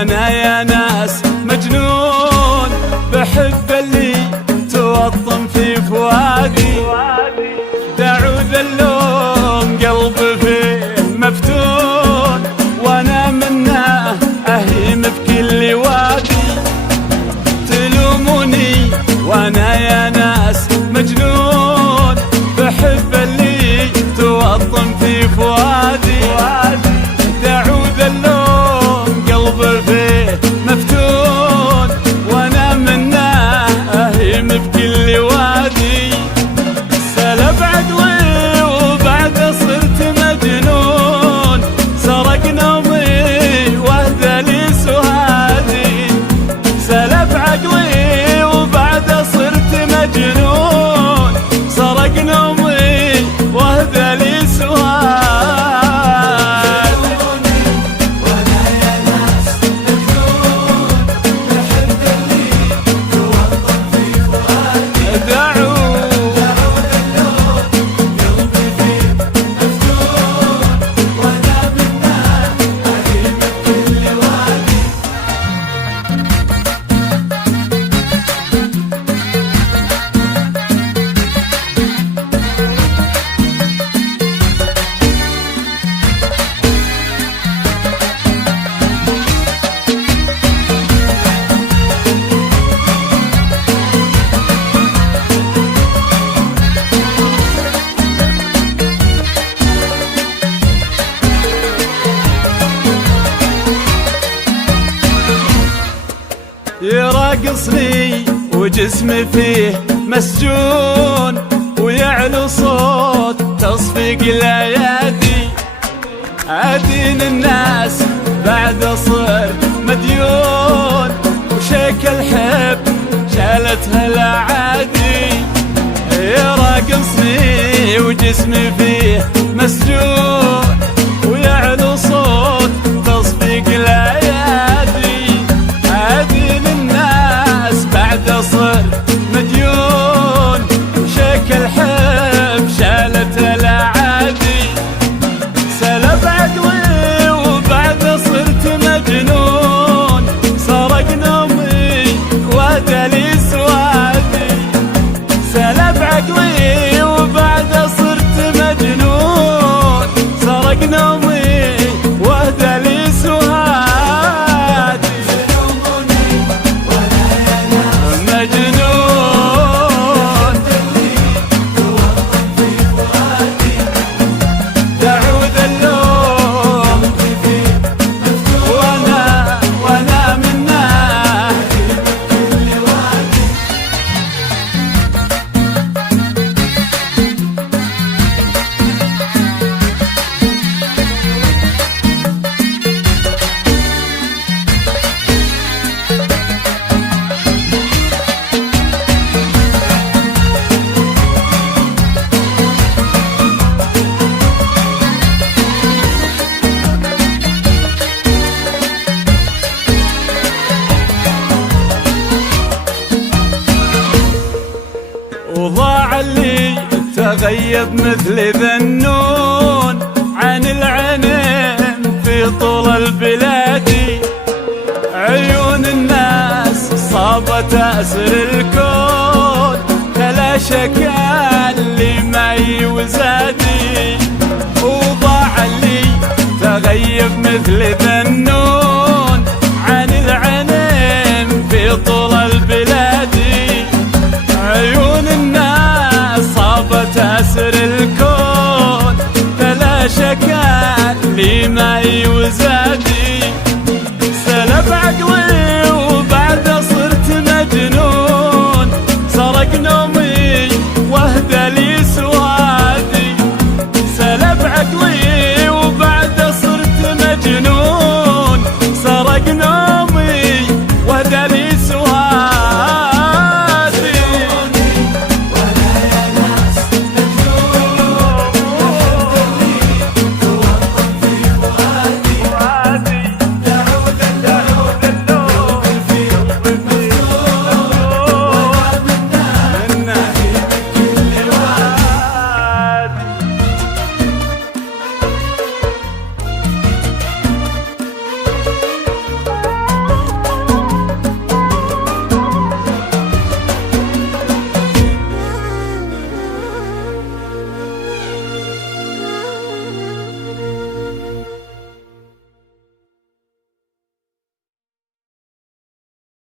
وانا يا ناس مجنون بحب اللي توطن في فؤادي. دعوا ذلون قلبي فيه مفتون وانا منه اهيم بكل وادي. تلوموني وانا يا ناس مجنون بحب اللي توطن في فؤادي. دعوا ذلون قلبي فيه مفتون وانا منه اهيم بكل وادي. سلب عقلي وبعد صرت مجنون سرق نومي واهدى لي سهادي. سلب عقلي وبعد صرت مجنون سرق نومي واهدى لي سهادي. يراقصني وجسمي فيه مسجون ويعلو صوت تصفيق الايادي. ادين الناس بعد صرت مديون وشيك الحب شالتها الاعادي. يراقصني وجسمي فيه مسجون ويعلو صوت تصفيق الايادي. ادين الناس بعد صر مديون وشيك الحب شالت الاعادي. سلب عقلي وبعد صرت مجنون سرق نومي وهدى لي سوادي. سلب عقلي وبعد صرت مجنون سرق نومي وهدى لي سوادي. وضاع اللي تغيب مثل ذنون عن العينين في طول البلاد. عيون الناس صابت أسر الكون تلاشى كان اللي معي وزادي. وضاع اللي تغيب مثل ذنون عن العينين في طول البلاد. عيون الناس صابت أسر الكون تلاشى كان لي معي وزادي. سلب عقلي وبعد صرت مجنون سرق نومي واهدى لي سوادي. سلب عقلي